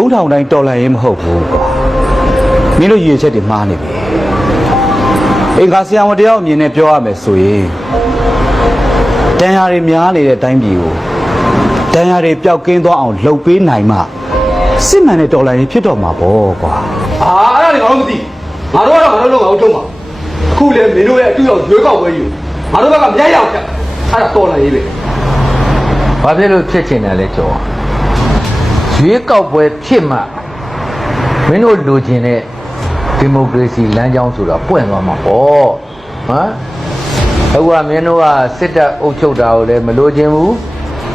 ုံထောင်တိုင်းတော်လှန်ရေးမဟုတ်ဘူးကွာမင်းတို့ရည်ရွယ်ချက်တွေမှားနေပြီအင်္ဂါဆရာဝန်တယောက်အမြင်နဲ့ပြောရမယ်ဆိုရင်တန်ရာတွေများနေတဲ့အတိုင်းပြည်ကိုတန်ရာတွေပျောက်ကင်းသွားအောင်လှုပ်ပေးနိုင်မှစစ်မှန်တဲ့တော်လှန်ရေးဖြစ်တော့မှာပေါ့ကွာအာအဲ့ဒါလည်းငါတို့မသိငါတို့ကတော့ငါတို့လုံးငါတို့ထုံးပါအခုလေမင်းတို့ရဲ့အတူရောက်ရွေးကောက်ပွဲယူငါတို့ဘက်ကမရရအောင်ဖြတ်အဲ့ဒါတော်လာရေးပဲ။ဘာဖြစ်လို့ဖြစ်ချင်တယ်လဲကျော်။ ရွေးကောက်ပွဲဖြစ်မှမင်းတို့လိုချင်တဲ့ဒီမိုကရေစီလမ်းကြောင်းဆိုတာပွင့်သွားမှာပေါ့။ဟမ်။အခုကမင်းတို့ကစစ်တပ်အုပ်ချုပ်တာကိုလည်းမလိုချင်ဘူး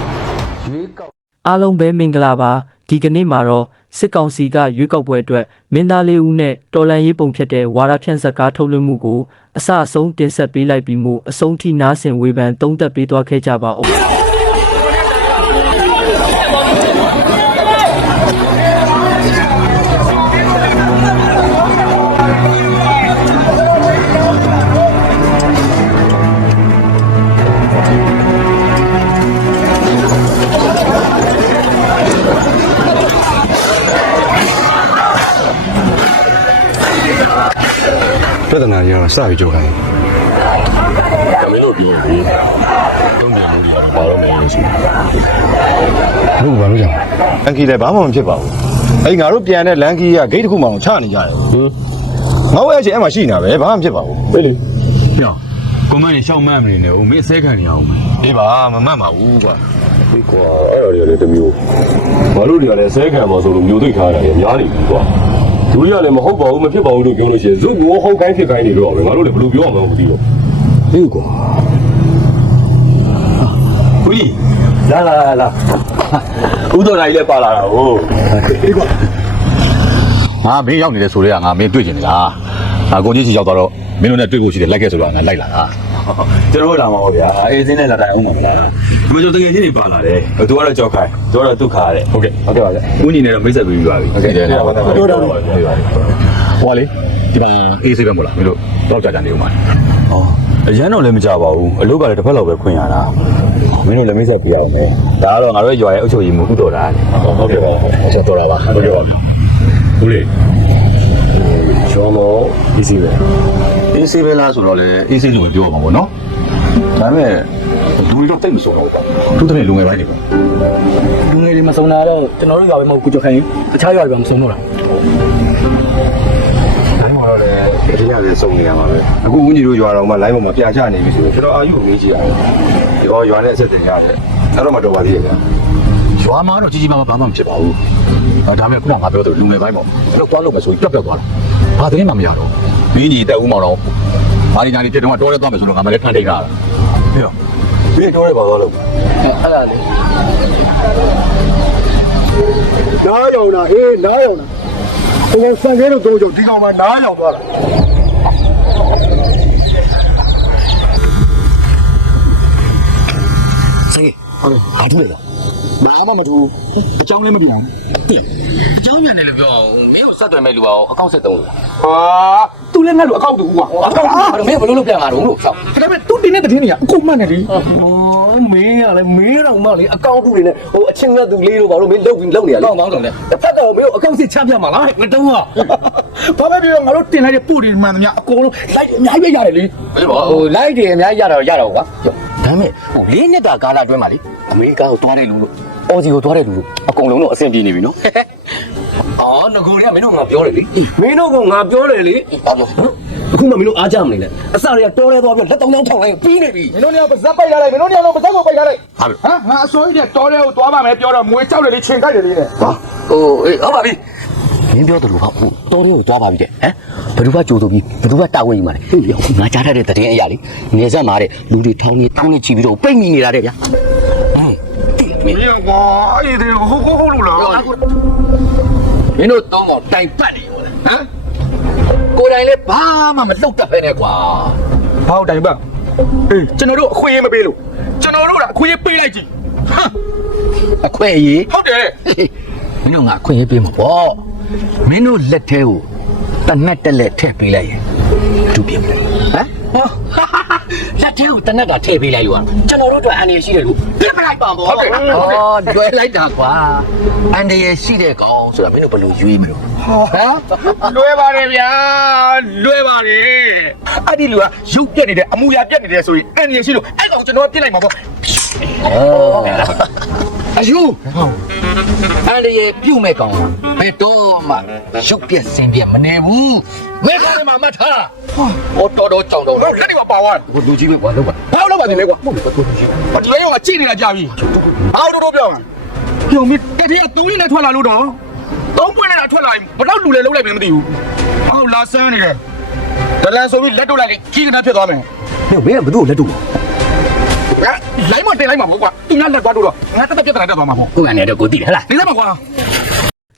။ရွေးကောက်အားလုံးပဲမင်္ဂလာပါဒီကနေ့မှာတော့စစ်ကောင်စီကရွေးကောက်ပွဲအတွက်မင်းသားလေးဦးနဲ့တော်လန်ရေးပုံဖြတ်တဲ့ဝါရဖြန့်ဇက်ကားထုတ်လွှင့်မှုကိုအစအဆုံးတင်ဆက်ပေးလိုက်ပြီးမှအဆုံးထိနားဆင်ဝေဖန်သုံးသပ်ပေးသွားခဲ့ကြပါဦး ပြဿနာကြီးကတော့စပြီးကြောက်ခိုင်းမင်းတို့ပြောတာလေတုံးပြန်လို့ဒီဘာလို့မလဲရှိဘူးဘာလို့ကြောက်လန်ကီလည်းဘာမှမဖြစ်ပါဘူးအဲ့ငါတို့ပြန်တဲ့လန်ကီကဂိတ်တစ်ခုမှအောင်ချနေကြတယ်ဟင်ငါ့ရဲ့အချင်းအဲ့မှာရှိနေတာပဲဘာမှမဖြစ်ပါဘူးပဲလေပြောကွန်မန့်နေရှောက်မှတ်မနေနဲ့ဦးမင်းအစဲခံနေအောင်မယ်အေးပါမမှတ်ပါဘူးကွာဒီကွာအဲ့ဒါတွေကလည်းတစ်မျိုးဘာလို့တွေကလည်းဆဲခံပါဆိုလို့မျိုးသိထားတာရများနေပြီကွာ သူတွေကလည်းမဟုတ်ပါဘူးမဖြစ်ပါဘူးလို့ပြောလို့ရှိရင်ဇုတ်ကိုဟုတ်ကိုင်းဖြစ်ကိုင်းနေတော့ပဲငါတို့လည်းဘယ်လိုပြောရမှာမသိတော့ဟေးကွာဦးကြီးလာလာလာလာဦးတော်နိုင်လည်းပါလာတာဟုတ်ဒီကွာငါမင်းရောက်နေတယ်ဆိုတော့ငါမင်းတွေ့ကျင်နေတာငါကိုကြီးစီရောက်တော့မင်းတို့နဲ့တွေ့ဖို့ရှိတယ်လိုက်ခဲ့ဆိုတော့ငါလိုက်လာတာကျွန်တော်လာမှာပေါ့ဗျာအေးစင်းနဲ့လာတိုင်အောင်ပါလားဒီ မှာကျွန်တော်တကယ်ချင်းတွေပါလာတယ်သူကတော့ကြောက်ခိုင်းသူကတော့ဒုက္ခရတယ်ဟုတ်ကဲ့ဟုတ်ကဲ့ပါဗျာဦးညီနဲ့တော့မိတ်ဆက်ပြီးသွားပြီဟုတ်ကဲ့တယ်ဟုတ်ပါဘူးတော်တော်ပါဗျာဟိုကလေဒီမှာအေးစိတ်ပဲမဟုတ်လားမင်းတို့တော့ကြာကြာနေဦးမှာอ๋อအရန်တော့လည်းမကြပါဘူးအလုပ်ကလည်းတစ်ဖက်လောက်ပဲခွင့်ရတာမင်းတို့လည်းမိတ်ဆက်ပြရအောင်မယ်ဒါကတော့ငါတို့ရဲ့ရွာရဲ့အုပ်ချုပ်ရေးမှုဥတော်တာလေဟုတ်ကဲ့ပါဟုတ်တော်တာပါဟုတ်ကဲ့ပါဘူးလေရှောမော easy ပဲအေးစိတ်ပဲလားဆိုတော့လေအေးစိတ်လို့ပဲပြောပါမှာပေါ့နော် ဒါပေမဲ့လူတွေတော့တိတ်မစုံတော့ဘူးသူတည်းလူငယ်ပိုင်းတွေပဲလူငယ်တွေမစုံတာတော့ကျွန်တော်တို့ရွာပဲမဟုတ်ဘူးကြောက်ခိုင်းတခြားရွာတွေမစုံတော့တာတိုင်းမှာတော့လည်းဒီနေ့လည်းစုံနေရမှာပဲအခုဦးကြီးတို့ရွာတော်မှာ line ပေါ်မှာပြချနေပြီဆိုတော့ကျွန်တော်အာယူမေးကြည့်ရတယ်ဒီတော့ရွာနဲ့အဆက်တင်ရတယ်အဲ့တော့မတော်ပါသေးရဲ့ရွာမှာတော့ကြီးကြီးမားမားဘာမှမဖြစ်ပါဘူးအဲဒါပေမဲ့ခုနကငါပြောသလိုလူငယ်ပိုင်းပေါ့အဲ့လိုသွားလို့မယ်ဆိုရင်ပြတ်ပြတ်သွားတာဘာသတင်းမှမရတော့မင်းကြီးတက်ဦးမောင်တော့ ဘာဒီညာဒီတက်တော့တော်ရဲသွားမယ်ဆိုတော့ငါမလည်းထန်ထိတ်တာပြီးတော့ဘယ်တော့လဲပါတော့လို့အဲ့ဒါလေနားရောင်တာဟေးနားရောင်တာဟိုဆန်ကဲတို့တို့ကြောင့်ဒီကောင်မှနားရောင်သွားတာဆိုင်ဟုတ်ဘာထူးလဲလားဘာ မှမထူးအကြောင်းလည်းမပြောဘူးအကြောင်းညာတယ်လို့ပြောအောင်မင်းကိုဆက်သွယ်မဲ့လူပါအောင်အကောင့်ဆက်သုံးလို့ဟာသူလည်းငါ့လိုအကောက်တူကွာအကောင့်ဘာလို့မင်းဘယ်လိုလုပ်ပြန်လာတော့လို့ဆောက်ဒါပေမဲ့သူတင်တဲ့တည်င်းတွေကအကုန်မှန်တယ်လေမင်းကလည်းမင်းတော့မှလေအကောင့်တူတွေနဲ့ဟိုအချင်းကသူလေးတို့ဘာလို့မင်းလုတ်ပြီးလုတ်နေရလဲကောင်းကောင်းတယ်လေတစ်ဖက်ကတော့မင်းတို့အကောင့်စစ်ချမ်းပြမှာလားငတုံးကဘာပဲပြောငါတို့တင်လိုက်တဲ့ပို့တွေမှန်သမျှအကုန်လုံးလိုက်အများကြီးပဲရတယ်လေဘယ်လိုဟိုလိုက်တယ်အများကြီးရတော့ရတော့ကွာဒါပေမဲ့ဟိုလေးနှစ်တာကာလအတွင်းမှာလေအမေရိကန်ကိုသွားတဲ့လူလို့ အော်စီကိုသွားတဲ့လူလို့အကုန်လုံးတော့အဆင်ပြေနေပြီနော်အော်ငကိုရမင်းတို့ငါပြောတယ်လေမင်းတို့ကငါပြောတယ်လေဘာပြောအခုမှမင်းတို့အားကြမနေနဲ့အစတွေကတော်ရဲသွားပြီးလက်တောင်းတောင်းထောင်လိုက်ပြီးနေပြီမင်းတို့ညပါဇက်ပိုက်လာလိုက်မင်းတို့ညလုံးပါဇက်ကိုပိုက်လာလိုက်ဟမ်ငါအစိုးရတဲ့တော်တဲ့ကိုသွားပါမယ်ပြောတော့မွေးကြောက်တယ်လေချိန်ခိုက်တယ်လေနဲ့ဟိုအေးဟုတ်ပါပြီမင်းပြောတယ်လို့ပါဟိုတော်တော်ကိုသွားပါပြီတဲ့ဟမ်ဘယ်သူကကြိုးဆိုပြီးဘယ်သူကတာဝန်ယူမှာလဲငါကြားထားတဲ့သတင်းအရာလေနေဆက်မှာတဲ့လူတွေထောင်းနေတောင်းနေချီပြီးတော့ပိတ်မိနေတာတဲ့ဗျာဟမ် မင်းမင်းကွာအဲ့ဒီဟုတ်ဟုတ်ဟုတ်လို့လားမင်းတို့တောင်းတော့တိုင်ပတ်နေရောဟမ်ကိုယ်တိုင်လည်းဘာမှမလုပ်တတ်ပဲနဲ့ကွာဟောက်တိုင်ပါအေးကျွန်တော်တို့အခွင့်အရေးမပေးလို့ကျွန်တော်တို့ကအခွင့်အရေးပေးလိုက်ကြည့်ဟမ်အခွင့်အရေးဟုတ်တယ်မင်းတို့ငါအခွင့်အရေးပေးမှာပေါ့မင်းတို့လက်ထဲကိုတနတ်တက်လက်ထည့်ပေးလိုက်ရင်ဘာသူပြင်မလဲဟမ် လက်ထဲကိုတနက်ကထည့်ပေးလိုက်လို့ကျွန်တော်တို့အတွက်အန်ရရှိတယ်လို့ပြစ်ပလိုက်ပါဘောဟုတ်ကဲ့ဩလွယ်လိုက်တာကွာအန်တရရှိတဲ့ကောင်ဆိုတာမင်းတို့ဘယ်လိုရွေးမလို့ဟမ်လွဲပါတယ်ဗျာလွဲပါတယ်အဲ့ဒီလူကရုပ်ပြက်နေတယ်အမူအရာပြက်နေတယ်ဆိုရင်အန်ရရှိလို့အဲ့ကောင်ကျွန်တော်ကပြစ်လိုက်မှာပေါ့ အယူအန်တရပြုတ်မဲ့ကောင်ဘယ်တော့မှရုပ်ပြက်စင်ပြက်မနေဘူးမဲခေါင်းထဲမှာမှတ်ထားဟောတော်တော်ကြောင်တော်ဟုတ်လက်တွေပါပါသွားဟိုလူကြီးပဲကွာလောက်ပါဘာလို့ပါနေလဲကွာဟုတ်တယ်ကွာဘာဒီလိုကကြည့်နေတာကြာပြီဘာလို့တော့ပြောပြုံမီတတိယသုံးရင်းနဲ့ထွက်လာလို့တော့သုံးပွင့်နဲ့ထွက်လာရင်ဘတော့လူလေလုံးလိုက်မယ်မသိဘူးဟုတ်လာဆန်းနေတယ်ဒလန်ဆိုပြီးလက်တော့လိုက်ကြီးကနေဖြစ်သွားမယ်ဟဲ့မင်းကဘသူ့ကိုလက်တူ လိုက်မတင်လိုက်မှာပေါ့ကွာသူများလက်သွားတော့ငါတက်တက်ပြတ်တက်တက်သွားမှာပေါ့ကိုယ်ကနေတော့ကိုသိတယ်ဟလားနေလိုက်မှာကွာ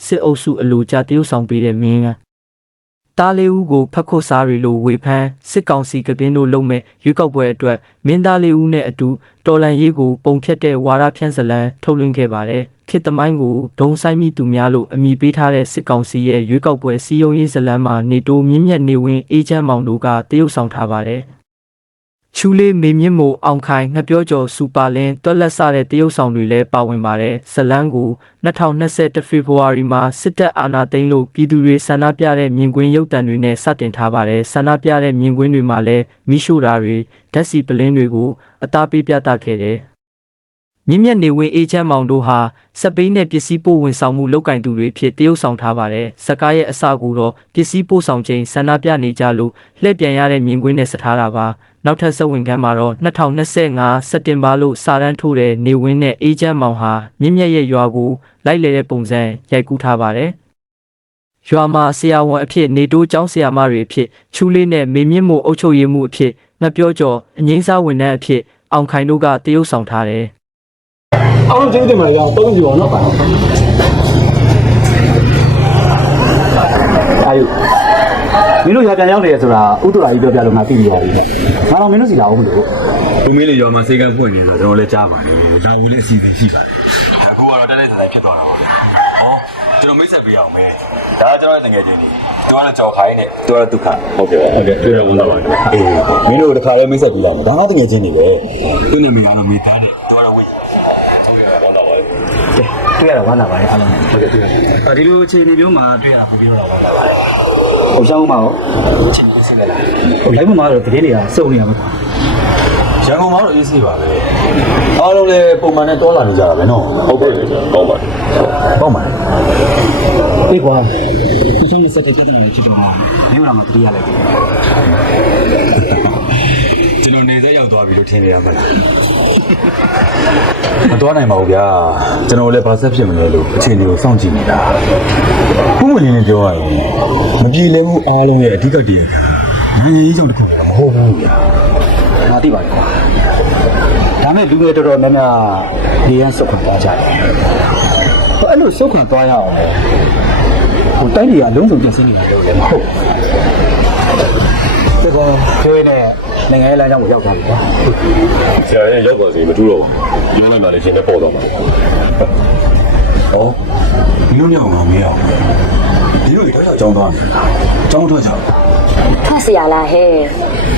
စစ်အုပ်စုအလိုကြတရုတ်ဆောင်ပေးတဲ့မင်းကတားလေးဦးကိုဖက်ခုတ်စားရီလိုဝေဖန်စစ်ကောင်စီကပင်းတို့လုံမဲ့ရွေးကောက်ပွဲအတွက်မင်းသားလေးဦးနဲ့အတူတော်လန်ရေးကိုပုံဖြတ်တဲ့ဝါရဖြန့်စလန်ထုတ်လွှင့်ခဲ့ပါတယ်ခေတ်သမိုင်းကိုဒုံဆိုင်မိသူများလို့အမည်ပေးထားတဲ့စစ်ကောင်စီရဲ့ရွေးကောက်ပွဲစီယုံရေးဇလန်မှာနေတိုးမြင့်မြတ်နေဝင်အေဂျင့်မောင်တို့ကတရုတ်ဆောင်ထားပါတယ် ချူလေးမေမြင့်မို့အောင်ခိုင်ငှက်ပြောကျော်စူပါလင်းတွက်လက်ဆတဲ့တရုတ်ဆောင်တွေလည်းပါဝင်ပါတယ်ဇလန်းကို2021ဖေဖော်ဝါရီမှာစစ်တပ်အာဏာသိမ်းလို့ပြည်သူတွေဆန္ဒပြတဲ့မြင်ကွင်းရုပ်တံတွေနဲ့စတင်ထားပါတယ်ဆန္ဒပြတဲ့မြင်ကွင်းတွေမှာလည်းမိရှို့တာတွေဓာတ်စီပလင်းတွေကိုအသားပေးပြသခဲ့တယ် မြင့်မြတ်နေဝင်အေချမ်းမောင်တို့ဟာစပိန်နဲ့ပစ္စည်းပို့ဝင်ဆောင်မှုလုပ်ကင်သူတွေဖြစ်တရုတ်ဆောင်ထားပါတယ်။စကားရဲ့အစကူတော့ပစ္စည်းပို့ဆောင်ခြင်းဆန္ဒပြနေကြလို့လှည့်ပြန်ရတဲ့မြင်ကွင်းနဲ့စထားတာပါ။နောက်ထပ်စက်ဝင်ခန်းမှာတော့2025စက်တင်ဘာလို့စာရန်ထိုးတဲ့နေဝင်းနဲ့အေဂျင့်မောင်ဟာမြင့်မြတ်ရဲ့ရွာကိုလိုက်လေတဲ့ပုံစံရိုက်ကူးထားပါတယ်။ရွာမှာဆရာဝန်အဖြစ်နေတိုးကျောင်းဆရာမတွေအဖြစ်ချူလေးနဲ့မေမြင့်မို့အုပ်ချုပ်ရေးမှုအဖြစ်ငှက်ပြောကျော်အငိမ့်စားဝန်ထမ်းအဖြစ်အောင်ခိုင်တို့ကတရုတ်ဆောင်ထားတယ် အားလုံးကျေးဇူးတင်ပါတယ်ကြောင်းသုံးကြည့်ပါတော့ပါအာယုမင်းတို့ရပြန်ရောက်နေရဆိုတာဥတ္တရာကြီးပြောပြလို့ငါသိနေရပြီငါတော့မင်းတို့စီလာအောင်မလို့ကိုမင်းလေးရောမှာစေကန်းဖွင့်နေဆိုတော့ကျွန်တော်လည်းကြားပါတယ်ဒါဘူးလည်းအစီအစဉ်ရှိပါတယ်အခုကတော့တက်တဲ့ဆိုင်ဖြစ်သွားတာပါဗျာဟောကျွန်တော်မိတ်ဆက်ပေးအောင်မယ်ဒါကကျွန်တော်ရဲ့တငယ်ချင်းတွေသူကတော့ကြော်ခိုင်းနဲ့သူကတော့ဒုက္ခဟုတ်ကဲ့ဟုတ်ကဲ့တွေ့ရဝန်တာပါအေးမင်းတို့တခါလေးမိတ်ဆက်ပေးလိုက်မယ်ဒါကတငယ်ချင်းတွေပဲသူ့နာမည်ကတော့မိသားတ တ်ကဲ့ဝန်တာပါတွေ့ရတာဝမ်းသာပါတယ်အားလုံးဟုတ်ကဲ့တွေ့ရတယ်ဒီလိုအခြေအနေမျိုးမှာတွေ့ရတာပိုပြီးတော့ဝမ်းသာပါတယ်ဟိုရှောင်းမအောင်အခြေအနေသိလိုက်ဟိုလိုက်မမတော့တကယ်တွေကစုံနေရမှာရန်ကုန်မှာတော့အေးဆေးပါပဲအားလုံးလည်းပုံမှန်နဲ့တောလာနေကြတာပဲနော်ဟုတ်ကဲ့ကောင်းပါတယ်ပေါ့မှာအေးကွာသူချင်းစက်တဲ့ပြည်နေချစ်တယ်မင်းတို့ကမတရားလိုက်ဘူးကျွန်တော်နေသက်ရောက်သွားပြီလို့ထင်နေရမှာလား မတော်နိုင်ပါဘူးဗျာကျွန်တော်လည်းဘာဆက်ဖြစ်မလဲလို့အခြေအနေကိုစောင့်ကြည့်နေတာဘုံဝင်နေပြောရရင်မကြည်လင်းမှုအားလုံးရဲ့အဓိကတည်းကနိုင်ငံရေးကြောင့်တစ်ခုလည်းမဟုတ်ဘူးဗျာငါသိပါတယ်ကွာဒါမဲ့လူတွေတော်တော်များများနေရန်စုတ်ခွန်သွားကြတယ်ဟိုအဲ့လိုစုတ်ခွန်သွားရအောင်လေဟိုတိုင်းပြည်ကအလုံးစုံပြင်ဆင်နေတာလို့လည်းမဟုတ်ဘူးဒါကကျွေးနဲ့ နိုင်ငံရေးလမ်းကြောင်းကိုရောက်သွားပြီကွာ ဆရာရဲ့ရောက်ပါစေမထူးတော့ဘူးပြောလိုက်မှလည်းရှင်နဲ့ပေါ်တော့မှာ ဟောဒီလိုမျိုးအောင်မရအောင်ဒီလိုတော့အကြောင်းသွားတယ်အကြောင်းထွက်ကြအောင် ထွက်เสียလားဟဲ့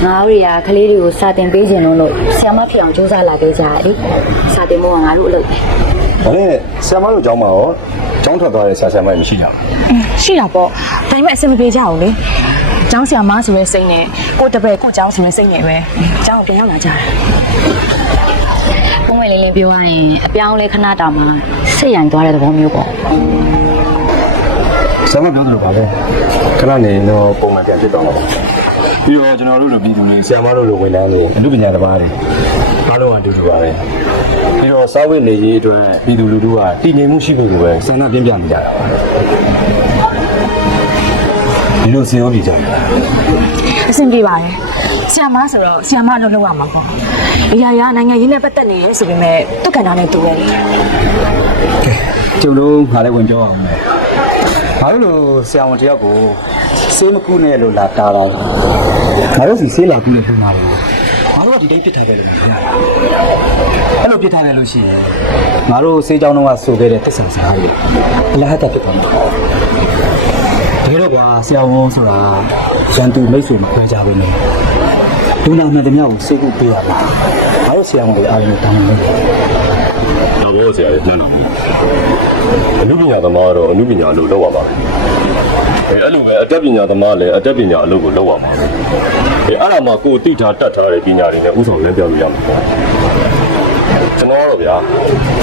ငါတို့တွေကကလေးတွေကိုစာတင်ပေးခြင်းလို့လို့ဆီယမဖြစ်အောင်စူးစမ်းလာခဲ့ကြတယ်စာတင်ဖို့ကငါတို့အလုပ်ပဲ ဒါနဲ့ဆရာမတို့ကျောင်းမှာရောကျောင်းထွက်သွားတဲ့ဆရာဆရာမတွေမရှိကြဘူး ရှိတာပေါ့ဒါပေမဲ့အဆင်မပြေကြဘူးလေ ကျောင်းဆရာမဆိုတဲ့စိတ်နဲ့ကိုတပည့်ကိုကျောင်းဆိုတဲ့စိတ်နဲ့ပဲကျောင်းကိုပြန်ရောက်လာကြတယ်ပုံမှန်လေးလေးပြောရရင်အပြောင်းလဲခဏတာမှစိတ်ရန်သွားတဲ့သဘောမျိုးပေါ့ဆရာမပြောသလိုပါပဲခဏနေတော့ပုံမှန်ပြန်ဖြစ်သွားမှာပါပြီးတော့ကျွန်တော်တို့လိုပြည်သူတွေဆရာမတို့လိုဝန်ထမ်းတွေအမှုပညာသမားတွေအားလုံးအတူတူပါပဲပြီးတော့စာဝတ်နေရေးအတွက်ပြည်သူလူထုကတည်ငြိမ်မှုရှိဖို့ကိုပဲဆန္ဒပြင်းပြနေကြတာပါ ဒီလိုစင်ရောပြည်ကြတယ်အဆင်ပြေပါတယ်ဆရာမဆိုတော့ဆရာမလုပ်လုပ်ရမှာပေါ့အရာရာနိုင်ငံရေးနဲ့ပတ်သက်နေရဲဆိုပေမဲ့သူ့ကဏ္ဍနဲ့တူတယ်လေကျုံလုံးငါလည်းဝင်ပြောအောင်မယ်ငါတို့လိုဆရာဝန်တယောက်ကိုစေးမကူနဲ့လို့လာတာတာငါတို့စီစေးလာကူတဲ့ပုံမှာလေငါတို့ကဒီတိုင်းပြစ်ထားခဲ့လို့မရဘူးအဲ့လိုပြစ်ထားတယ်လို့ရှိရင်ငါတို့စေးကြောင်းတော့ကဆိုခဲ့တဲ့သစ္စာစကားတွေအလားတူဖြစ်သွားမှာတ ကယ်တော့ကွာဆရာဝန်ဆိုတာရန်သူမိတ်ဆွေမခွဲကြဘူးလေလူနာမှန်သမျှကိုစိတ်ကူပေးရမှာငါတို့ဆရာဝန်တွေအားလုံးတောင်းနေတယ်တော့ဘောဆရာကြီးမှန်တယ်အနုပညာသမားကတော့အနုပညာအလုပ်လုပ်ရပါမယ်အဲအဲ့လိုပဲအတတ်ပညာသမားလည်းအတတ်ပညာအလုပ်ကိုလုပ်ရမှာပဲအဲအဲ့ဒါမှကိုယ်တိထားတတ်ထားတဲ့ပညာတွေနဲ့ဥဆောင်လမ်းပြလို့ရမှာပေါ့ကျွန်တော်ကတော့ဗျာ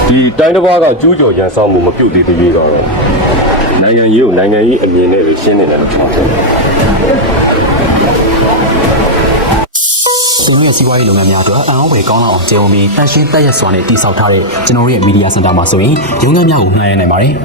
ဒီတိုင်းတစ်ပါးကကျူးကျော်ရန်ဆောင်မှုမပြုတ်သေးသေးတော့ နိုင်ငံရေးကိုနိုင်ငံရေးအမြင်နဲ့ပဲရှင်းနေတယ်လို့ကျွန်တော်ထင်တယ်တင်ရဲ့စီးပွားရေးလုပ်ငန်းများအတွက်အံ့ဩဖွယ်ကောင်းလောက်အောင်ကျေဝန်ပြီးတန်ရှင်းတက်ရက်စွာနဲ့တည်ဆောက်ထားတဲ့ကျွန်တော်တို့ရဲ့မီဒီယာစင်တာမှာဆိုရင်ရုံးခန်းများကိုနှိုင်းရနိုင်ပါတယ်။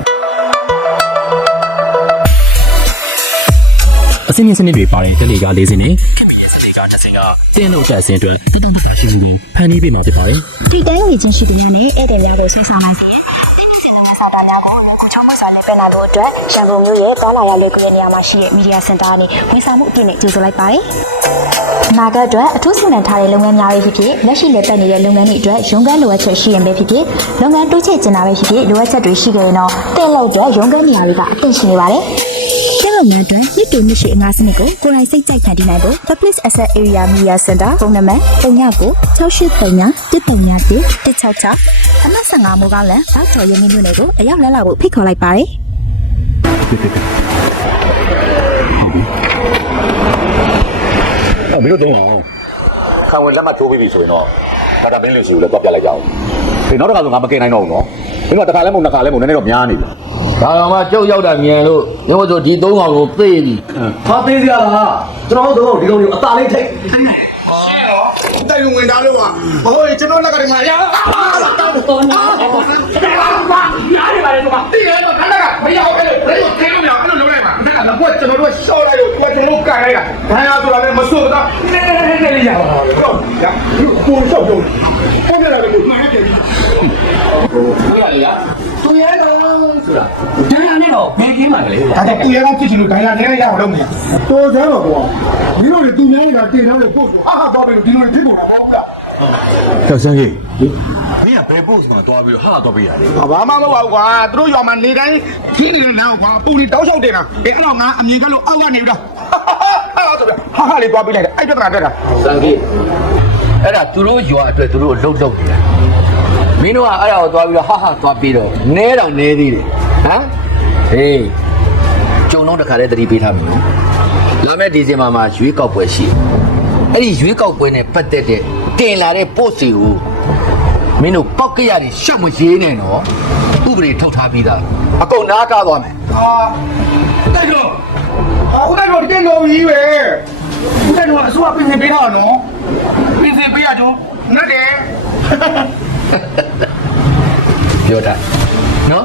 အစင်းမြင့်စနစ်တွေပါတဲ့တက်လီကာ၄စင်းနဲ့ခင်ဗျာစလီကာတစ်စင်းကတင်းလို့တဲ့အစင်းအတွက်တတတရှိမှုကိုဖန်တီးပေးမှာဖြစ်ပါတယ်။ထိတိုင်းဝင်ချင်းရှိသူများနဲ့ဧည့်သည်များကိုဆွေးဆောင်နိုင်စေရန်စာတာများကို ကိုချုံးမစွာနဲ့ပြန်လာတို့အတွက်ရန်ကုန်မြို့ရဲ့တာလာရလေးကိုရဲ့နေရာမှာရှိတဲ့မီဒီယာစင်တာကနေဝန်ဆောင်မှုအပြည့်နဲ့ကျေးဇူးလိုက်ပါတယ်။အနာဂတ်အတွက်အထူးစီမံထားတဲ့လုပ်ငန်းများတွေဖြစ်ဖြစ်လက်ရှိလက်ပတ်နေတဲ့လုပ်ငန်းတွေအတွက်ရုံးခန်းလိုအပ်ချက်ရှိရင်ပဲဖြစ်ဖြစ်လုပ်ငန်းတိုးချဲ့ကျင်တာပဲဖြစ်ဖြစ်လိုအပ်ချက်တွေရှိကြရင်တော့တဲ့လို့အတွက်ရုံးခန်းနေရာတွေကအသင့်ရှိနေပါတယ်။ကျ လုပ်ငန်းအတွက်နှစ်တူနှစ်ရှိအငါးစနစ်ကိုကိုယ်တိုင်စိတ်ကြိုက်ခံတည်နိုင်ဖို့ Public Asset Area Media Center ဖုန်းနံပါတ်39 6839 166အမှတ်15မိုးကောင်းလမ်းဘောက်ချော်ရင်းနှီးမြို့နယ်ကိုအရောက်လန်းလာဖို့ဖိတ်ခေါ်လိုက်ပါတယ်။အဲ့မင်းတို့တော့ခံဝင်လက်မှတ်ထိုးပြီးပြီဆိုရင်တော့ဘာသာမင်းလို့ရှိဘူးလည်းတော့ပြလိုက်ကြအောင်ဒီနောက်တစ်ခါဆိုငါမကင်နိုင်တော့ဘူးနော်မင်းတို့တစ်ခါလဲမဟုတ်နှစ်ခါလဲမဟုတ်နည်းနည်းတော့များနေပြီ ဒါတော့မှကြောက်ရောက်တာမြန်လို့ညို့ဆိုဒီသုံးကောင်ကိုသိပြီဟာသေးစရာလားကျွန်တော်တို့ဒီကောင်တွေကိုအသာလေးထိတ်တိုက်ဝင်သားလို့ပါဟိုကျွန်တော်လက်ကတည်းကရတောင်းတော့နာနားရပါတယ်ကွာတိရဲတော့ခဏကမရအောင်အဲ့လိုဘယ်လိုခဲလို့မရအောင်အဲ့လိုလုပ်လိုက်ပါအဲ့ဒါကကျွန်တော်တို့ရှော့လိုက်လို့ကျွန်တော်ကန်လိုက်တာဘာရဆိုတာလဲမစိုးတော့နည်းနည်းနည်းနည်းရပါတော့ဟုတ်ရပုံရှော့ပြုံးပုံရတာလည်းမှန်တယ်သူရဲတော့ ဆိုတာဒါရနဲ့တော့ဘယ်ကြီးမှလဲဒါကြောင့်သူရဲကဖြစ်ချင်လို့ဒိုင်လာနေရအောင်လုပ်မယ်တော်စမ်းပါကွာမင်းတို့တွေသူများတွေကတင်တော့လေပို့ဆိုအာဟာတော့ပဲလို့ဒီလိုတွေဖြစ်ကုန်တာပေါ့ဗျာတော်စမ်းကြီးမင်းကဘယ် post မှာတွားပြီးဟာတော့ပြရတယ်ဘာမှမဟုတ်ပါဘူးကွာသူတို့ရွာမှာနေတိုင်းခင်းနေတဲ့လမ်းကွာပူလီတောက်လျှောက်တင်တာအေးအဲ့တော့ငါအမြင်ကလို့အောက်ကနေပြီးတော့ဟာဟာဆိုပြဟာဟာလေးတွားပေးလိုက်တယ်အဲ့ပြဿနာတက်တာစံကြီးအဲ့ဒါသူတို့ရွာအတွက်သူတို့လှုပ်လှုပ်နေတာ မင်းတို့ကအဲ့ဒါကိုသွားပြီးတော့ဟာဟာသွားပြီးတော့နဲတော့နဲသေးတယ်ဟမ်ဟေးကျုံတော့တခါတည်းသတိပေးထားပြီနော်လာမယ့်ဒီဇင်ဘာမှာရွေးကောက်ပွဲရှိတယ်အဲ့ဒီရွေးကောက်ပွဲနဲ့ပတ်သက်တဲ့တင်လာတဲ့ post တွေကိုမင်းတို့ပောက်ကရတွေရှော့မရေးနဲ့နော်ဥပဒေထုတ်ထားပြီးသားအကုန်နားကားသွားမယ်ဟာတိုက်တော့အခုတိုက်တော့တကယ်လို့ကြီးပဲတိုက်တော့အစိုးရပြင်ဆင်ပေးတာနော်ပြင်ဆင်ပေးရတော့နတ်တယ် ပြောတာနော်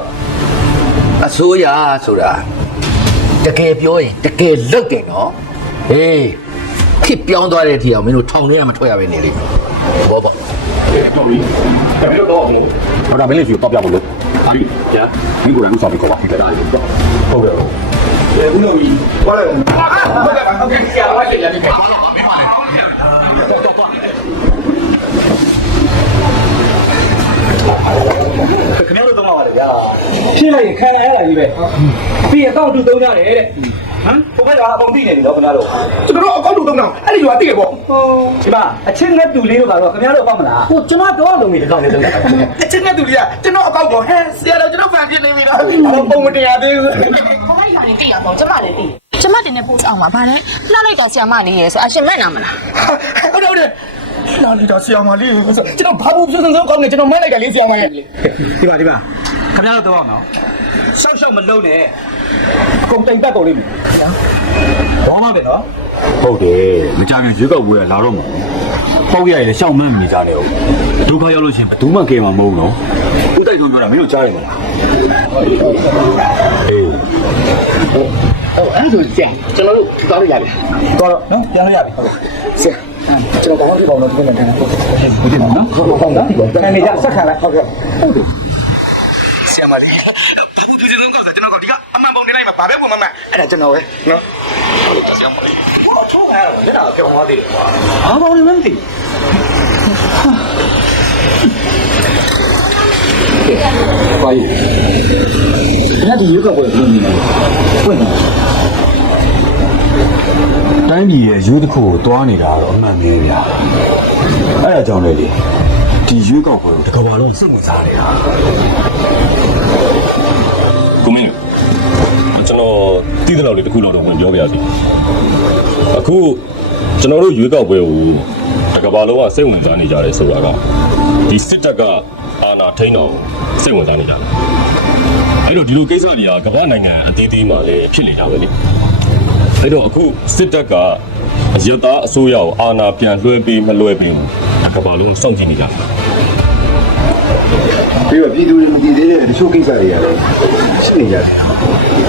အစိုးရဆိုတာတကယ်ပြောရင်တကယ်လုပ်တယ်နော်ဟေးခစ်ပြောင်းသွားတဲ့အထိအောင်မင်းတို့ထောင်ထဲကမထွက်ရပဲနေလိမ့်မယ်ဘောပေါ့ဟောဒါမင်းလေးကြီးတော့ပြမလို့ဟာဒီကြာမင်းကိုလည်းဥစားပြီးခေါ်ပါဖြစ်တယ်ဒါလေးဟုတ်ကဲ့ဘူးလို့ကြီးဟောလိုက်ဟုတ်ကဲ့ဟုတ်ကဲ့ဆရာဝါရှင်ရပြီ ခင်ဗျားတို့သုံးပါပါလေဗျာရှင်းလိုက်ရင်ခံရရတာကြီးပဲပြီးရင်တော့တူသုံးကြတယ်တဲ့ဟမ်ဘုဘကအပေါင်းသိနေပြီတော့ခင်ဗျားတို့ကျွန်တော်အကောက်တူတုံးတော့အဲ့ဒီရွာတည့်ရပေါ့ဒီမှာအချင်းငတ်တူလေးတို့ကတော့ခင်ဗျားတို့ပေါ့မလားဟိုကျွန်တော်တော့လုံးနေတကောင်လေးသုံးတာအချင်းနဲ့သူတွေကကျွန်တော်အကောက်ပေါ်ဟဲဆရာတော်ကျွန်တော်ဖန်ပြနေပြီလားပုံမတရားသေးဘူးဘာလိုက်လာရင်တိရအောင်ကျမလည်းတိကျမတင်တဲ့ post အောင်ပါဗါလဲလှလိုက်တာဆီယမလေးရယ်ဆိုအရှင်မဲ့နာမလားဟုတ်တယ်ဟုတ်တယ် လာလီတော့ဆရာမလေးကျွန်တော်ဘာဘူးစုံစုံကောင်းနေကျွန်တော်မဲလိုက်တယ်လေဆရာမရဲ့ဒီပါဒီပါခင်ဗျားတို့တော့အောင်နော်ရှောက်ရှောက်မလုံးနဲ့အကုန်တိုင်တက်ကုန်လိမ့်မယ်ဘောမှပဲနော်ဟုတ်တယ်မကြခင်ရွေးကောက်ပွဲကလာတော့မှာပေါ့ရရလည်းရှောက်မှန်းနေကြတယ်ဟုတ်ဒုက္ခရောက်လို့ရှိရင်ဘယ်သူမှကဲမှာမဟုတ်နော်ဦးတိုက်ဆုံးပြောတာမင်းတို့ကြားရမလားအေးဟုတ်အဲ့ဒါဆိုဆရာကျွန်တော်တို့တောင်းရရပြီတော့နော်ပြန်လို့ရပြီဟုတ်ဆရာ ကျွန်တော်ဘာမှပြပါတော့ဒီနေ့ကန်ဟုတ်ဟုတ်တယ်နော်ဟုတ်ဟုတ်နော်ခံနေကြဆက်ခံလိုက်ဟုတ်ကဲ့ဆရာမလေးဘာဘူးပြည်စုံကောက်ဆိုကျွန်တော်ကဒီကအမှန်ပုံနေလိုက်မှာဘာပဲပုံမှန်မှန်အဲ့ဒါကျွန်တော်ပဲနော်ဆရာမလေးချောင်းရလက်တော့ပြောင်းသွားသေးတယ်ကွာဘာဘာလို့မသိဘာယူအဲ့ဒီရုပ်ကပွဲဘယ်လိုနေလဲပွင့်တယ် တိုင်းပြည်ရဲ့ရွေးတစ်ခုကိုတွားနေတာတော့အမှန်ပဲဗျာအဲ့ဒါကြောင့်လေလေဒီရွေးကောက်ပွဲကိုတစ်ကမ္ဘာလုံးစိတ်ဝင်စားနေတာကိုမင်းကျွန်တော်တည်တဲ့လောက်လေးတစ်ခုလောက်တော့ဝင်ပြောပြရစီအခုကျွန်တော်တို့ရွေးကောက်ပွဲကိုတစ်ကမ္ဘာလုံးကစိတ်ဝင်စားနေကြတယ်ဆိုတာကဒီစစ်တပ်ကအာဏာထိန်းတော်စိတ်ဝင်စားနေကြတယ်အဲ့တော့ဒီလိုကိစ္စတွေကကမ္ဘာနိုင်ငံအသီးသီးမှာလည်းဖြစ်နေကြပဲလေ အဲ့တော့အခုစစ်တပ်ကအယက်သားအစိုးရကိုအာဏာပြန်လွှဲပေးမလွှဲပေးဘူးတစ်ကမ္ဘာလုံးစောင့်ကြည့်နေကြတယ်ပြီးတော့ပြည်သူတွေမကြည့်သေးတဲ့တချို့ကိစ္စတွေရတယ်ရှိနေကြတယ်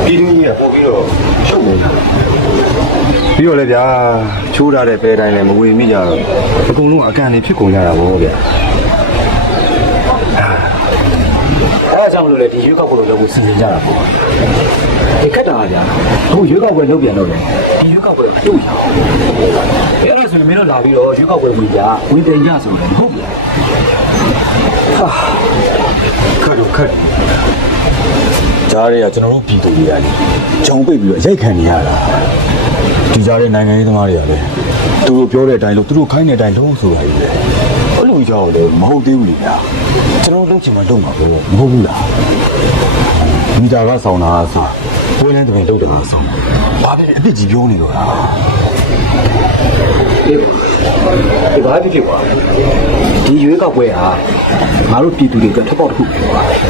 ပြည်သူကြီးကပို့ပြီးတော့ရှုပ်နေတာပြီးတော့လည်းဗျာချိုးထားတဲ့ပဲတိုင်းလည်းမဝေမိကြတော့အကုန်လုံးအကန်နေဖြစ်ကုန်ကြတာဗောဗျာအဲဒါကြောင့်မလို့လေဒီရွေးကောက်ပွဲကိုလုပ်ဖို့စီစဉ်ကြတာပေါ့ ဒီခက်တာကဗျာအခုရွေးကောက်ပွဲလုပ်ပြန်တော့လေဒီရွေးကောက်ပွဲကိုတူရအောင်အဲ့ဒါဆိုရင်မင်းတို့လာပြီးတော့ရွေးကောက်ပွဲဝင်ကြဝင်တင်ကြဆိုရင်ဟုတ်ပြီဟာခက်တော့ခက်ကြားရဲကကျွန်တော်တို့ပြည်သူတွေကလေဂျုံပိတ်ပြီးတော့ရိုက်ခံနေရတာဒီကြားရဲနိုင်ငံရေးသမားတွေကလည်းသူတို့ပြောတဲ့အတိုင်းလို့သူတို့ခိုင်းတဲ့အတိုင်းလုံးဆိုတာကြီးလေအဲ့လိုကြောက်တယ်မဟုတ်သေးဘူးလေဗျာကျွန်တော်လုပ်ချင်မှလုပ်မှာပဲမဟုတ်ဘူးလားမိသားကဆောင်းတာဆို ဝင်းနေတဲ့ပင်လုပ်တာဆောင်းတာဘာဖြစ်အပြစ်ကြီးပြောနေတော့လားဒီဘာဖြစ်ဖြစ်ပါဒီရွေးကောက်ပွဲဟာငါတို့ပြည်သူတွေအတွက်ထပ်ပေါက်တစ်ခုဖြစ်သွားတယ်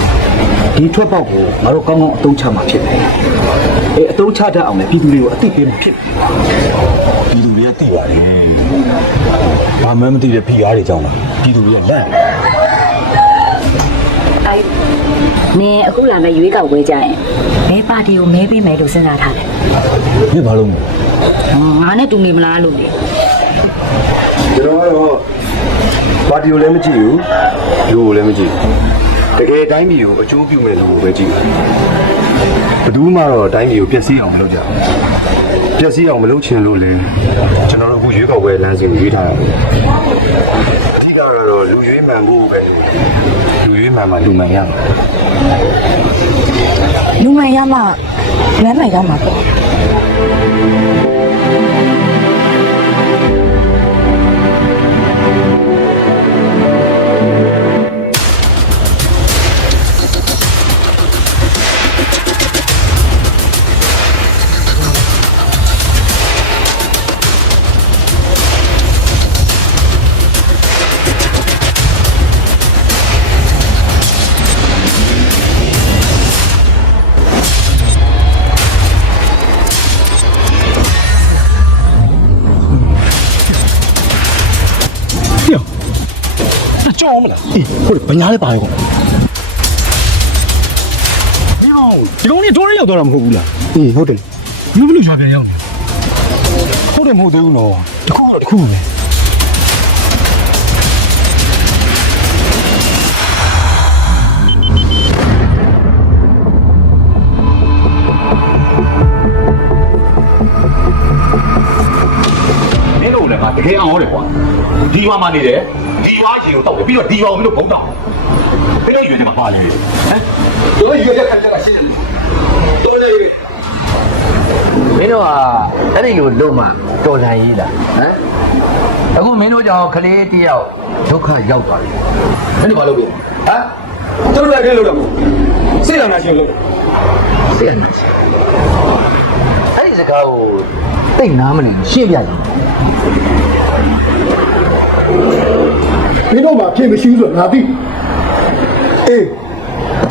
ဒီထွက်ပေါက်ကိုငါတို့ကောင်းကောင်းအသုံးချမှာဖြစ်တယ်အဲအသုံးချတတ်အောင်လည်းပြည်သူတွေကိုအသိပေးမှာဖြစ်တယ်ပြည်သူတွေကသိပါတယ်ဘာမှမသိတဲ့ဖိအားတွေကြောင့်လားပြည်သူတွေကလန့်နေ နင်အခုလာမဲ့ရွေးကောက်ပွဲကြရင်ဘယ်ပါတီကိုမဲပေးမယ်လို့စဉ်းစားထားတယ်ဒီဘာလို့မလဲဟောငါနဲ့တူနေမလားလို့လေကျွန်တော်ကတော့ပါတီကိုလည်းမကြည့်ဘူးလူကိုလည်းမကြည့်ဘူးတကယ်တိုင်းပြည်ကိုအကျိုးပြုမဲ့လူကိုပဲကြည့်တယ်ဘယ်သူမှတော့တိုင်းပြည်ကိုပျက်စီးအောင်မလုပ်ကြဘူးပျက်စီးအောင်မလုပ်ချင်လို့လေကျွန်တော်တို့အခုရွေးကောက်ပွဲလမ်းစဉ်ကိုရွေးထားရတယ်အဓိကတော့လူရွေးမှန်ဖို့ပဲလူရွေးမှန်မှလူမှန်ရမှာ လူမှန်ရမှလမ်းမှန်ရမှာပေါ့ အေးဟုတ်တယ်ဗညာလည်းပါရောဒီကောင်ဒီကောင်นี่ဒိုးရရောက်သွားတာမဟုတ်ဘူးလားအေးဟုတ်တယ်ဘယ်လိုရွာပြန်ရောက်လဲဟုတ်တယ်မဟုတ်သေးဘူးနော်တခုတော့တခုပဲနင်းတို့လည်းငါတကယ်အောင်ရတယ်ကွာဒီရွာမှာနေတယ် ဒီရွာရေကိုတောက်တယ်ပြီးတော့ဒီရွာကိုမင်းတို့ဘုံတောက်ဘယ်လိုရွေးနေမှာပါလဲဟမ်တို့ရွေးရခံကြတာရှင်းတယ်တို့လေမင်းတို့ကအဲ့ဒီလိုလုံမှတော်လန်ရေးလားဟမ်အခုမင်းတို့ကြောင့်ကလေးတယောက်ဒုက္ခရောက်သွားပြီအဲ့ဒီမှာလုပ်ပြီဟမ်တို့လည်းအဲ့လိုလုပ်တာမဟုတ်စိတ်လာနာရှင်လုပ်သိရမှာအဲ့ဒီစကားကိုသိနားမနေရှင်းပြကြည့် မင်းတို့မှာဖြစ်မရှိဘူးဆိုငါသိအေး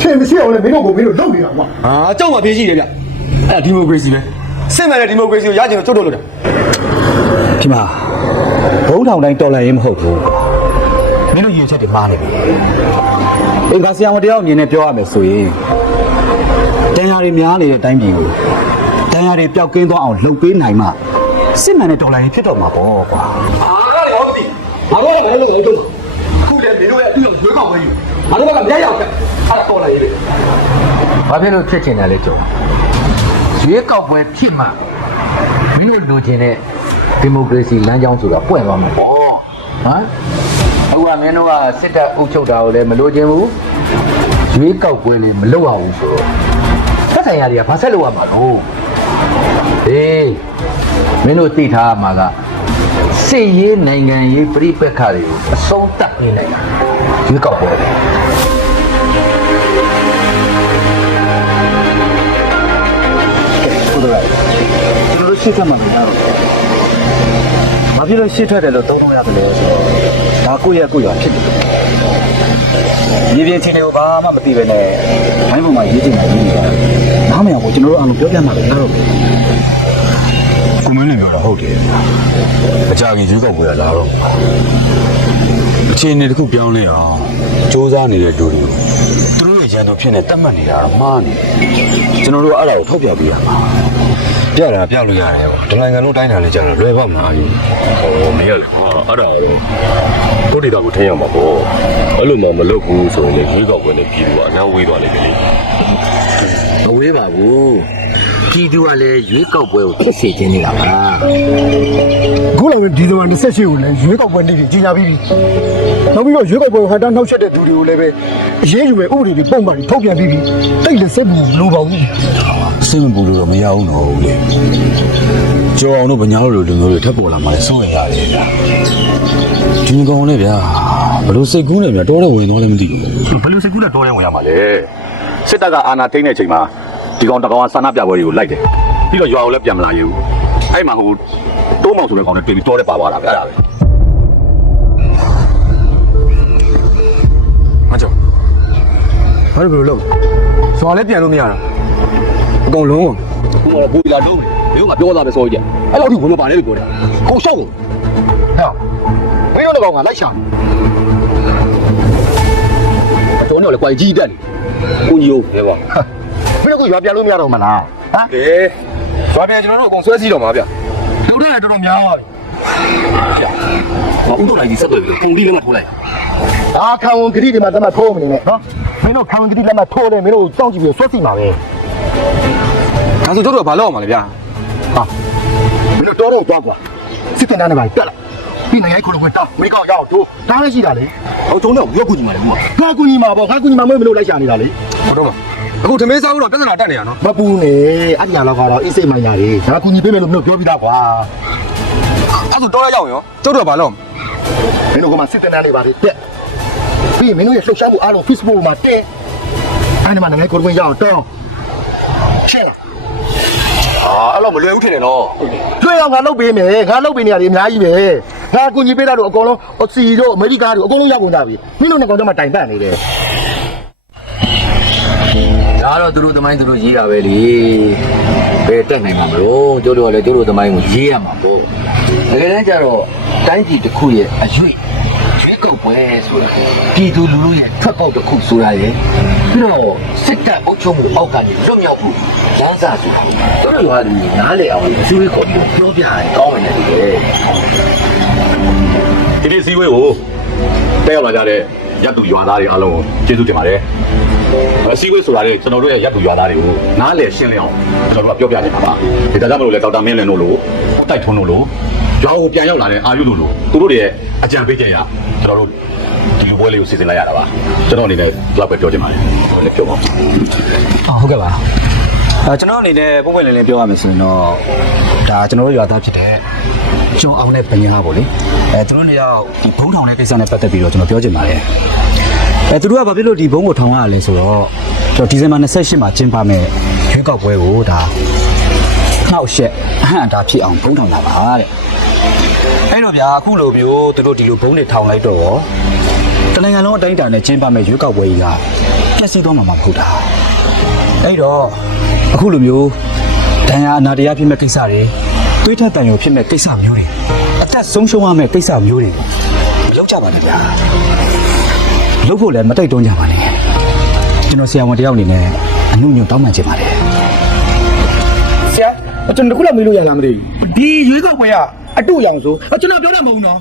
ဖြစ်မရှိအောင်လည်းမင်းတို့ကိုမင်းတို့လုပ်နေတာကွာဟာကြောက်မှပြေးရှိတယ်ဗျအဲ့ဒါဒီမိုကရေစီပဲစစ်မှန်တဲ့ဒီမိုကရေစီကိုရကျင်လို့ကျွတ်တော့လို့တာဒီမှာဘုံထောင်တိုင်းတော်လှန်ရေးမဟုတ်ဘူးမင်းတို့ရည်ချက်တွေမှားနေပြီအင်္ဂါဆီယံတယောက်အမြင်နဲ့ပြောရမယ်ဆိုရင်တန်ရာတွေများနေတဲ့အတိုင်းပြည်ကိုတန်ရာတွေပျောက်ကင်းသွားအောင်လှုပ်ပေးနိုင်မှစစ်မှန်တဲ့တော်လှန်ရေးဖြစ်တော့မှာပေါ့ကွာအားကလည်းဟောမသိငါတို့ကလည်းလုပ်လို့လုပ်ခုလည်းမင်း တို့ရဲ့အတူရောက်ရွေးကောက်ပွဲယူငါတို့ကလည်းမျက်ရောက်ပဲအဲ့ဒါတော်လာရေးပဲဘာဖြစ်လို့ဖြစ်ချင်တယ်လဲကြောရွေးကောက်ပွဲဖြစ်မှမင်းတို့လိုချင်တဲ့ဒီမိုကရေစီလမ်းကြောင်းဆိုတာပွင့်သွားမှာပေါ့ဟမ်အခုကမင်းတို့ကစစ်တပ်အုပ်ချုပ်တာကိုလည်းမလိုချင်ဘူးရွေးကောက်ပွဲလည်းမလုပ်အောင်ဆိုတော့သက်ဆိုင်ရာတွေကဘာဆက်လုပ်ရမှာလို့ဟေးမင်းတို့သိထားမှာကစစ်ရေးနိုင်ငံရေးပြိပက္ခတွေကိုအဆုံးသတ်နေလိုက်တာ ရွေးကောက်ပွဲပဲဟုတ်တယ်ကျွန်တော်တို့ရှေ့ထွက်မှာမရတော့ဘာဖြစ်လို့ရှေ့ထွက်တယ်လို့သုံးလို့ရတယ်လဲဆိုတော့ဒါကိုယ့်ရဲ့ကိုယ့်ရဖြစ်တယ်မြေပြင်ချင်းတွေကိုဘာမှမသိပဲနဲ့ဘိုင်းပေါ်မှာရေးချင်တာရေးနေတာနားမရဘူးကျွန်တော်တို့အားလုံးပြောပြမှာပဲငါတို့ကိုမင်းလည်းပြောတာဟုတ်တယ်အကြခင်ရွေးကောက်ပွဲကလာတော့ အခြေအနေတစ်ခုပြောင်းလဲအောင်စူးစမ်းနေတဲ့လူတွေသူတို့ရဲ့ရန်သူဖြစ်နေတတ်မှတ်နေတာတော့မှားနေကျွန်တော်တို့အဲ့ဒါကိုထုတ်ပြပေးရမှာပြတာပြလို့ရတယ်ပေါ့ဒီနိုင်ငံလုံးတိုင်းတာလည်းကြာတော့လွယ်ပါမလားအရင်ဟောမရဘူးအဲ့ဒါကိုတို့ဒေတာကိုထည့်ရမှာပေါ့အဲ့လိုမှမလုပ်ဘူးဆိုရင်လေရွေးကောက်ပွဲနဲ့ပြည်သူကအနှံဝေးသွားလိမ့်မယ်လေမဝေးပါဘူး ပြည်သူကလည်းရွေးကောက်ပွဲကိုဖြစ်စေခြင်းနေတာပါခုလည်းဒီဇင်ဘာ28ကိုလည်းရွေးကောက်ပွဲနေ့ကြီးကြီးညာပြီးပြီနောက်ပြီးတော့ရွေးကောက်ပွဲဟန်တာနှောက်ချက်တဲ့သူတွေကိုလည်းပဲအရေးယူမဲ့ဥပဒေတွေပုံမှန်တွေထုတ်ပြန်ပြီးပြီတိတ်လည်းစိတ်ဘူးလိုပါဘူးစိတ်မပူလို့တော့မရအောင်တော့ဘူးလေကြောအောင်တို့ဗညာတို့လူမျိုးတွေထပ်ပေါ်လာမှလည်းစိုးရင်ရတယ်ဗျာဒီကောင်လည်းဗျာဘလို့စိတ်ကူးနေဗျာတော်တော်ဝင်သွားလည်းမသိဘူးဘယ်လိုစိတ်ကူးနဲ့တော်တယ်ဝင်ရမှာလဲစစ်တပ်ကအာဏာသိမ်းတဲ့အချိန်မှာ ဒီကောင်တကောင်ကဆန္ဒပြပွဲတွေကိုလိုက်တယ်ပြီးတော့ရွာကိုလည်းပြန်မလာရဘူးအဲ့မှာဟိုတိုးမောင်ဆိုတဲ့ကောင်နဲ့တွေ့ပြီးတော်တယ်ပါသွားတာပဲအဲ့ဒါပဲမကြောက်ဘာလို့ဘယ်လိုလုပ်ဇွာလည်းပြန်လို့မရတာအကုန်လုံးဟိုမှာဘူလာလုံးတယ်ဘယ်ကပြောသားပဲစောကြီးအဲ့လိုထိဝင်မပါနဲ့လို့ပြောတယ်ဟိုရှောက်ကုန်ဟဲ့မင်းတို့လည်းကောင်ကလိုက်ရှာတော်နေလည်းကွာကြီးတက်နေကိုကြီးဟုတ်ပဲပေါ့ မင်းတို့ကရွာပြန်လို့မရတော့မလားဟမ်လေဇွာပြန်ကျွန်တော်တို့အကုန်ဆွဲစည်းတော့မှာဗျလူတွေကတော်တော်များပါပြီဟောဦးတော်လိုက်ကြီးဆက်သွယ်ပြီးပုံလေးလည်းမထိုးလိုက်ဒါခံဝန်ဂတိတွေမှာတမထိုးမနေနဲ့နော်မင်းတို့ခံဝန်ဂတိလက်မှတ်ထိုးတယ်မင်းတို့စောင့်ကြည့်ပြီးဆွတ်စီမှာပဲဒါဆိုတို့တို့ကဘာလုပ်အောင်မလဲဗျာဟာမင်းတို့တော်တော့သွားကွာစစ်တင်တန်းနဲ့ပါတက်လိုက်ပြီးနိုင်ရိုက်ခုလုံးခွင့်တောင်းမိကောက်ရအောင်တို့ဒါလည်းရှိတာလေဟောတုံးတော့ရုပ်ကူညီမှာလေကွာငါကူညီမှာပေါ့ငါကူညီမှာမဟုတ်မလို့လိုက်ရှာနေတာလေဟုတ်တော့မ အခုသမင်းစားဦးတော့ပြဿနာတက်နေရနော်မပူနဲ့အဲ့ဒီကတော့ကတော့အေးစိတ်မိုင်းညာတွေငါကူညီပေးမယ်လို့မင်းတို့ပြောပြီးသားကွာအဲ့ဆိုတော့ရအောင်ရောတို့တို့ကဘာလုပ်မင်းတို့ကမှစစ်တင်တန်းတွေပါလေတက်ပြီးရင်မင်းတို့ရဲ့လှုပ်ရှားမှုအားလုံး Facebook မှာတက်အဲ့ဒီမှာနိုင်ရိုက်ခုလုံးခွင့်ရအောင်တောင်းရှင်းလားအာအဲ့လိုမလွယ်ဘူးထင်တယ်နော်တွေ့အောင်ငါလုပ်ပေးမယ်ငါလုပ်ပေးနေရတယ်အများကြီးပဲငါကူညီပေးတာတို့အကုန်လုံးအစီတို့အမေရိကတို့အကုန်လုံးရောက်ကုန်ကြပြီမင်းတို့နဲ့ကောင်တော့မှတိုင်ပတ်နေတယ် ဒါတော့သူတို့သမိုင်းသူတို့ရေးတာပဲလေဘယ်တက်နိုင်မှာမလို့ကျတို့ကလည်းကျတို့သမိုင်းကိုရေးရမှာပေါ့တကယ်တမ်းကျတော့တိုင်းပြည်တစ်ခုရဲ့အရွေ့ရွေးကောက်ပွဲဆိုတာပြည်သူလူထုရဲ့ထွက်ပေါက်တစ်ခုဆိုတာရယ်ပြီးတော့စစ်တပ်အုပ်ချုပ်မှုအောက်ကနေလွတ်မြောက်မှုရန်စာဆိုတာတို့တို့ရွာလူကြီးနားလေအောင်အစည်းအဝေးခေါ်ပြီးပြောပြရင်ကောင်းမယ်လေဒီနေ့စည်းဝေးကိုတက်ရောက်လာကြတဲ့ရပ်သူရွာသားတွေအားလုံးကိုကျေးဇူးတင်ပါတယ် အစည်းအဝေးဆိုတာလေကျွန်တော်တို့ရဲ့ရပ်သူရွာသားတွေကိုနားလည်ရှင်းလင်းအောင်ကျွန်တော်တို့ကပြောပြနေတာပါဒီဒါကြောင့်မလို့လေဒေါက်တာမင်းလင်းတို့လိုတိုက်ထွန်းတို့လိုရွာကိုပြန်ရောက်လာတဲ့အာယုတို့လိုသူတို့တွေရဲ့အကြံပေးချက်ရကျွန်တော်တို့ဒီလူပွဲလေးကိုစီစဉ်လိုက်ရတာပါကျွန်တော်အနေနဲ့လောက်ပဲပြောချင်ပါတယ်ဟိုလည်းပြောပါဦးဟုတ်ကဲ့ပါအဲကျွန်တော်အနေနဲ့ပုံပွင့်လင်းလင်းပြောရမယ်ဆိုရင်တော့ဒါကျွန်တော်တို့ရွာသားဖြစ်တဲ့ကျောင်းအောင်နဲ့ပညာပေါ့လေအဲသူတို့နေရောက်ဒီဘုံထောင်တဲ့ကိစ္စနဲ့ပတ်သက်ပြီးတော့ကျွန်တော်ပြောချင်ပါတယ် အဲသူတို့ကဘာဖြစ်လို့ဒီဘုံကိုထောင်ရလဲဆိုတော့ကျွန်တော်ဒီဇင်ဘာ28မှာကျင်းပမယ်ရွေးကောက်ပွဲကိုဒါနှောက်ရက်အဟန့်အတားဖြစ်အောင်ဘုံထောင်တာပါတဲ့အဲ့တော့ဗျာအခုလိုမျိုးသူတို့ဒီလိုဘုံတွေထောင်လိုက်တော့ရောတနိုင်ငံလုံးအတိုင်းအတာနဲ့ကျင်းပမယ်ရွေးကောက်ပွဲကြီးကပြည့်စည်သွားမှာမဟုတ်တာအဲ့တော့အခုလိုမျိုးဒဏ်ရာအနာတရားဖြစ်မဲ့ကိစ္စတွေတွေးထက်တန်ရုံဖြစ်မဲ့ကိစ္စမျိုးတွေအသက်ဆုံးရှုံးရမယ့်ကိစ္စမျိုးတွေမလုပ်ကြပါနဲ့ဗျာ လုပ်ဖို့လည်းမတိုက်တွန်းကြပါနဲ့ကျွန်တော်ဆရာဝန်တယောက်အနေနဲ့အမှုညွတ်တောင်းပန်ချင်ပါတယ်ဆရာကျွန်တော်ခုလောက်မေးလို့ရလားမသိဘူးဒီရွေးကောက်ပွဲကအတူရောင်ဆိုကျွန်တော်ပြောတာမဟုတ်ဘူးနော်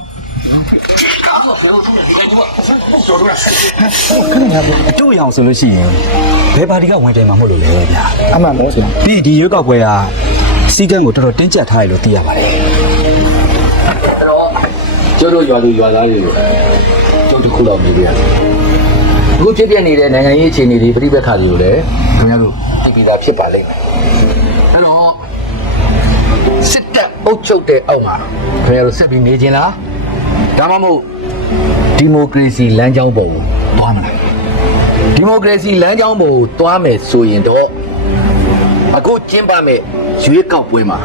အတူရောင်ဆိုလို့ရှိရင်ဘယ်ပါတီကဝင်တယ်မှာမဟုတ်လို့လေဗျာအမှန်မို့ဆရာဒီဒီရွေးကောက်ပွဲကစီကံကိုတော်တော်တင်းကျပ်ထားရလို့သိရပါတယ်အဲ့တော့ကျတို့ရွာသူရွာသားတွေကိုကျုပ်တစ်ခုလောက်နေပြရတယ် အခုဖြစ်ပြနေတဲ့နိုင်ငံရေးအခြေအနေတွေပြိပက္ခတွေကိုလည်းခင်ဗျားတို့သိပြီးသားဖြစ်ပါလိမ့်မယ်အဲ့တော့စစ်တပ်အုပ်ချုပ်တဲ့အောက်မှာခင်ဗျားတို့ဆက်ပြီးနေခြင်းလားဒါမှမဟုတ်ဒီမိုကရေစီလမ်းကြောင်းပေါ်ကိုသွားမလားဒီမိုကရေစီလမ်းကြောင်းပေါ်ကိုသွားမယ်ဆိုရင်တော့အခုကျင်းပမယ်ရွေးကောက်ပွဲမှာ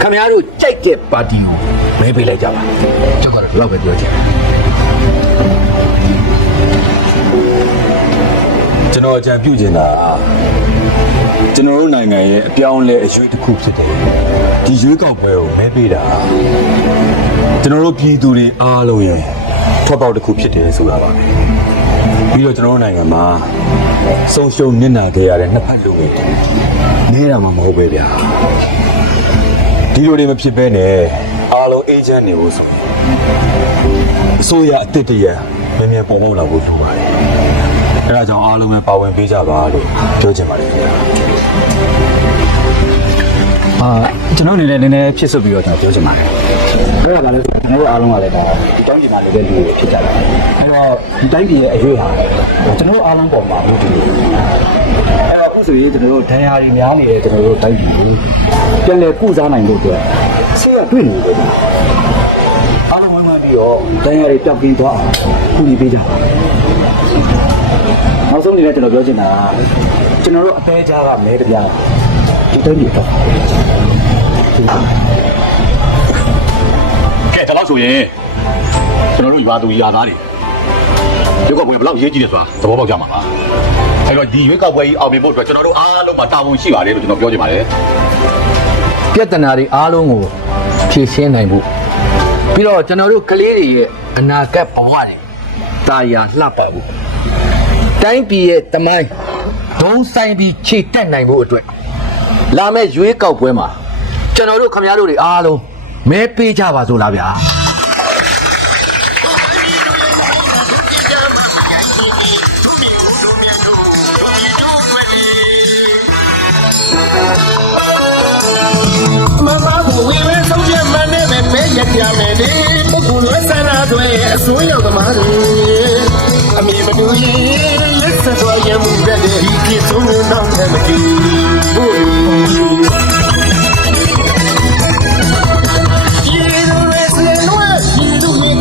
ခင်ဗျားတို့ကြိုက်တဲ့ပါတီကိုမဲပေးလိုက်ကြပါကျွန်တော်တို့တော့ပဲပြောချင်တယ် ကျွန်တော်အကြံပြုချင်တာကျွန်တော်တို့နိုင်ငံရဲ့အပြောင်းအလဲအရွေးတစ်ခုဖြစ်တယ်ဒီရွေးကောက်ပွဲကိုမဲပေးတာကျွန်တော်တို့ပြည်သူတွေအားလုံးရဲ့ထွက်ပေါက်တစ်ခုဖြစ်တယ်ဆိုတာပါပဲပြီးတော့ကျွန်တော်တို့နိုင်ငံမှာဆုံးရှုံးနစ်နာခဲ့ရတဲ့နှစ်ဖက်လူတွေနေတာမှမဟုတ်ပဲဗျာဒီလိုတွေမဖြစ်ဘဲနဲ့အားလုံးအေဂျင့်နေဖို့ဆိုအစိုးရအစ်စ်တည်းရ မြန်မြန်ပုံပုံလာဖို့လိုပါတယ်အဲဒါကြောင့်အားလုံးပဲပါဝင်ပေးကြပါလို့ပြောချင်ပါတယ်ခင်ဗျာအာကျွန်တော်အနေနဲ့နည်းနည်းဖြစ်စွပြီးတော့ကျွန်တော်ပြောချင်ပါတယ်အဲ့ဒါကလည်းကျွန်တော်တို့အားလုံးကလည်းဒါဒီတိုင်းပြည်မှာနေတဲ့လူတွေဖြစ်ကြတယ်အဲ့တော့ဒီတိုင်းပြည်ရဲ့အရွေးဟာကျွန်တော်တို့အားလုံးပေါ်မှာလို့ဒီလိုအဲ့တော့အခုဆိုရင်ကျွန်တော်တို့ဒဏ်ရာတွေများနေတဲ့ကျွန်တော်တို့တိုင်းပြည်ကိုပြန်လည်ကုစားနိုင်လို့အတွက်ဆေးရတွေ့နေတယ်အားလုံးဝိုင်းဝန်း ပြီးတော့ဒဏ်ရာတွေတောက်ကင်းသွားအောင်ကူညီပေးကြပါနောက်ဆုံးအနေနဲ့ကျွန်တော်ပြောချင်တာကကျွန်တော်တို့အသေးကြားကမဲတပြားဒီတိုင်းပြည်တော့ကဲဒါတော့ဆိုရင်ကျွန်တော်တို့ရွာသူရွာသားတွေရွေးကောက်ပွဲဘယ်လောက်ရေးကြည့်လဲဆိုတာသဘောပေါက်ကြမှာပါအဲ့တော့ဒီရွေးကောက်ပွဲကြီးအောင်မြင်ဖို့အတွက်ကျွန်တော်တို့အားလုံးမှာတာဝန်ရှိပါတယ်လို့ကျွန်တော်ပြောချင်ပါတယ်ပြဿနာတွေအားလုံးကိုဖြေရှင်းနိုင်ဖို့ ပြီးတော့ကျွန်တော်တို့ကလေးတွေရဲ့အနာဂတ်ဘဝတွေတာယာလှပဖို့တိုင်းပြည်ရဲ့တမိုင်းဒုံးဆိုင်ပြီးခြေတက်နိုင်ဖို့အတွက်လာမယ့်ရွေးကောက်ပွဲမှာကျွန်တော်တို့ခမရတို့တွေအားလုံးမဲပေးကြပါစို့လားဗျာ ရက်ပြမယ်လေပုဂ္ဂိုလ်ရဲ့ဆန္ဒတွေအစွန်းရောက်သမားတွေအမိမတူရင်လက်ဆက်သွားရမှုတဲ့ဒီကိဆုံးနောက်နဲ့မကြည့်ဘူးရေရဲစင်နွယ်ဒီလူမင်း